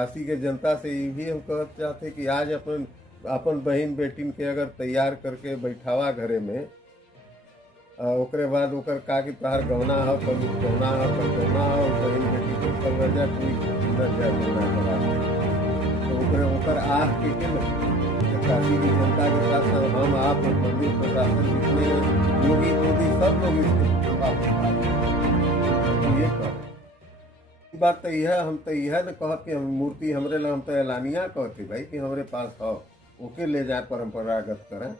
काशी के जनता से ये भी हम कहना चाहते कि आज अपन बहन बेटिन के अगर तैयार करके बैठावा घरे में, ओकरे बाद ओकर का कि तोहार गहना हो कभी गहना हो कभी गहना हो, बहन बेटी को कल रजा कोई न जाए गहना करा, तो ओकर आह के लगे। काशी की जनता के साथ साथ हम आप मंदिर प्रशासन जितने योगी मोदी सब लोग इसके ये कर बात तो यह हम तो यह न कहत कि हम मूर्ति हमरे ला हम तो एलानिया कहते भाई कि हमरे पास हो ओके ले जाए परंपरागत करें,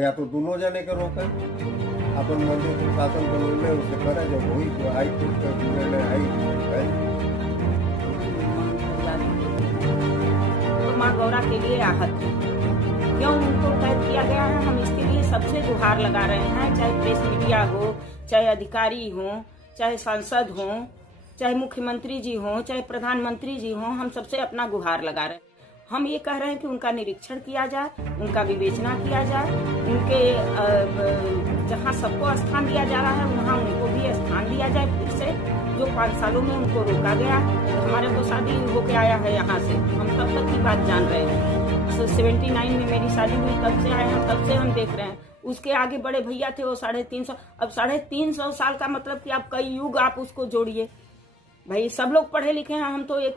या तो दोनों जने के रोकें अपन मंदिर प्रशासन बनौले उसे करे, जब वही तो हाई कोर्ट का निर्णय आई तो माँ गौरा के लिए आहत क्यों उनको कैद किया गया है। हम इसके लिए सबसे गुहार लगा रहे हैं, चाहे प्रेस मीडिया हो, चाहे अधिकारी हो, चाहे सांसद हो, चाहे मुख्यमंत्री जी हो, चाहे प्रधानमंत्री जी हो, हम सबसे अपना गुहार लगा रहे हैं। हम ये कह रहे हैं कि उनका निरीक्षण किया जाए, उनका विवेचना किया जाए, उनके जहाँ सबको स्थान दिया जा रहा है वहाँ उनको भी स्थान दिया जाए फिर से। जो 5 सालों में उनको रोका गया, हमारे तो शादी होके आया है यहाँ से, हम तब तक की बात जान रहे हैं। 79 में मेरी शादी हुई, तब से आए हैं, तब से हम देख रहे हैं। उसके आगे बड़े भैया थे वो 350, अब 350 साल का मतलब कि आप कई युग आप उसको जोड़िए भाई। सब लोग पढ़े लिखे हैं, हम तो एक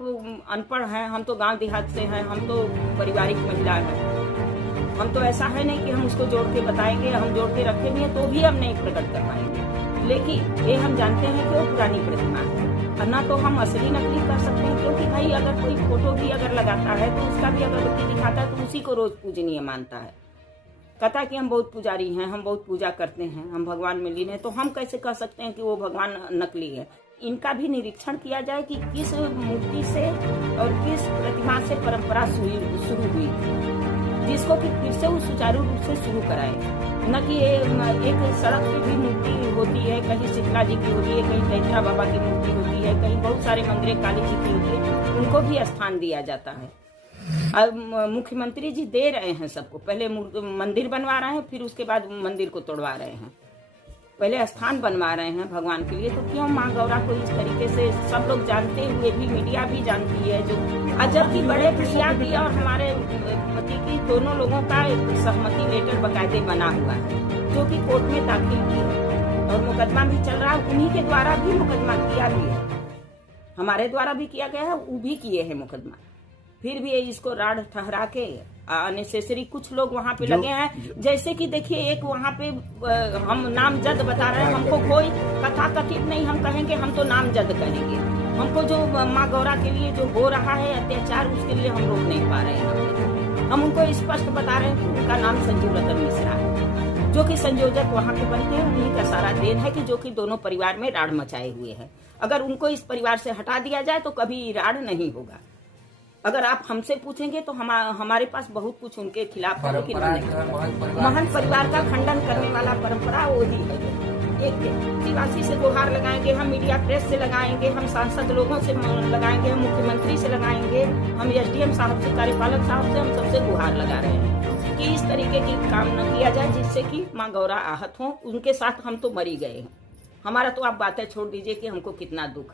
अनपढ़ हैं, हम तो गांव देहात से हैं, हम तो पारिवारिक महिला हैं। हम तो ऐसा है नहीं कि हम उसको जोड़ के बताएंगे, हम जोड़ के रखे भी हैं तो भी हम नहीं प्रकट कर पाएंगे। लेकिन ये हम जानते हैं कि वो पुरानी प्रतिमा है, और ना तो हम असली नकली कर सकते हैं, क्योंकि भाई अगर कोई फोटो भी अगर लगाता है तो उसका भी अगरबत्ती दिखाता है तो उसी को रोज पूजनीय मानता है। कहता है कि हम बहुत पुजारी हैं, हम बहुत पूजा करते हैं, हम भगवान में लीन हैं, तो हम कैसे कह सकते हैं कि वो भगवान नकली है। इनका भी निरीक्षण किया जाए कि किस मूर्ति से और किस प्रतिमा से परंपरा शुरू हुई, जिसको कि फिर से वो सुचारू रूप से शुरू कराए। न कि एक सड़क की भी मूर्ति होती है, कहीं शीतला जी की होती है, कहीं कैथरा बाबा की मूर्ति होती है, कहीं बहुत सारे मंदिर काली जी की होती है, उनको भी स्थान दिया जाता है। अब मुख्यमंत्री जी दे रहे हैं सबको, पहले मंदिर बनवा रहे हैं, फिर उसके बाद मंदिर को तोड़वा रहे हैं, पहले स्थान बनवा रहे हैं भगवान के लिए। तो क्यों माँ गौरा को इस तरीके से सब लोग जानते हुए भी, मीडिया भी जानती है, जो अजब की बड़े भैया भी और हमारे पति की दोनों लोगों का एक सहमति लेटर बकायदे बना हुआ है, जो कि कोर्ट में दाखिल की है और मुकदमा भी चल रहा है। उन्हीं के द्वारा भी मुकदमा किया भी है, हमारे द्वारा भी किया गया है, वो भी किए हैं मुकदमा। फिर भी इसको राड ठहरा के अननेसेसरी कुछ लोग वहाँ पे लगे हैं। जैसे कि देखिए एक वहाँ पे हम नामजद बता रहे हैं, हमको कोई कथा कथित नहीं हम कहेंगे, हम तो नामजद कहेंगे। हमको जो माँ गौरा के लिए जो हो रहा है अत्याचार, उसके लिए हम रोक नहीं पा रहे हैं। हम उनको स्पष्ट बता रहे हैं कि उनका नाम संजू रतन मिश्रा है, जो कि संयोजक वहाँ के बनते हैं, उन्हीं का सारा देन है कि जो कि दोनों परिवार में राड़ मचाए हुए हैं। अगर उनको इस परिवार से हटा दिया जाए तो कभी राड़ नहीं होगा। अगर आप हमसे पूछेंगे तो हमारे पास बहुत कुछ उनके खिलाफ है, लेकिन महंत परिवार का खंडन करने वाला परंपरा वही है। एक आदिवासी से गुहार लगाएंगे, हम मीडिया प्रेस से लगाएंगे, हम सांसद लोगों से लगाएंगे, हम मुख्यमंत्री से लगाएंगे, हम SDM साहब से, कार्यपालक साहब से, हम सबसे गुहार लगा रहे हैं कि इस तरीके की काम न किया जाए जिससे कि माँ गौरा आहत हो। उनके साथ हम तो मरी गए हैं, हमारा तो आप बातें छोड़ दीजिए कि हमको कितना दुख।